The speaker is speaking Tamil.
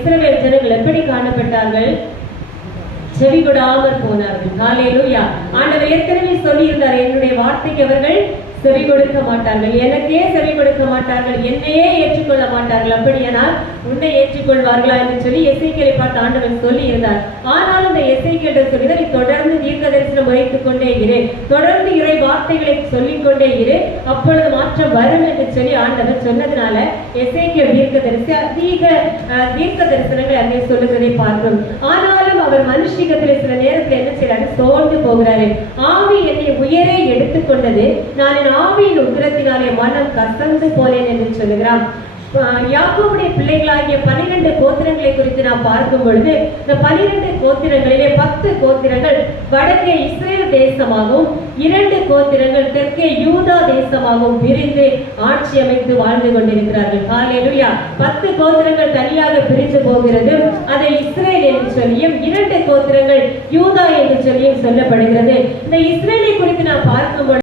இஸ்ரவேல் ஜனங்கள் எப்படி காணப்பட்டார்கள்? செவி கொடாமல் போனார்கள். ஹல்லேலூயா. ஆண்டவர் ஏற்கனவே சொல்லியிருந்தார், என்னுடைய வார்த்தைக்கு அவர்கள் செவி கொடுக்க மாட்டார்கள், எனக்கே செவி கொடுக்க மாட்டார்கள், என்னையே ஏற்றுக்கொள்ள மாட்டார்கள், அப்படியானால் உன்னை ஏற்றுக்கொள்வார்களா என்று சொல்லி எசேக்கியேலை பார்த்து ஆண்டவர் சொல்லி இருந்தார். ஆனாலும் இந்த எசேக்கியேலிடம் சொல்லிதான், நீ தொடர்ந்து தீர்க்க தரிசனம் வைத்துக் கொண்டே இரு, தொடர்ந்து இறை வார்த்தைகளை சொல்லிக் கொண்டே இரு, அப்பொழுது மாற்றம் வரும் என்று சொல்லி ஆண்டவர் சொன்னதுனால எசேக்கியேல் தீர்க்க தரிசனங்கள் அங்கே சொல்லுகிறதை பார்க்கிறோம். ஆனாலும் அவர் மனுஷிகத்திலே சில நேரத்தில் என்ன செய்யறாரு? சோர்ந்து போகிறாரு. ஆவி என்னை உயரே எடுத்துக்கொண்டது, நான் என் ஆவியின் உக்கிரத்தினாலே மனம் கசந்து போனேன் என்று சொல்லுகிறான். யாக்கோபுடைய பிள்ளைகளாகிய 12 கோத்திரங்களை குறித்து நாம் பார்க்கும் பொழுது, இந்த 12 கோத்திரங்களிலே 10 கோத்திரங்கள் வடக்கே இஸ்ரேல் தேசமாகவும் 2 கோத்திரங்கள் தெற்கே யூதா தேசமாகவும் பிரிந்து ஆட்சி அமைத்து வாழ்ந்து கொண்டிருக்கிறார்கள். ஹல்லேலூயா. 10 கோத்திரங்கள் தனியாக பிரிந்து போகிறது, அதை இஸ்ரேல் என்று சொல்லியும் 2 கோத்திரங்கள் யூதா என்று சொல்லியும் சொல்லப்படுகிறது. இந்த இஸ்ரேலை குறித்து நாம் பார்க்கும்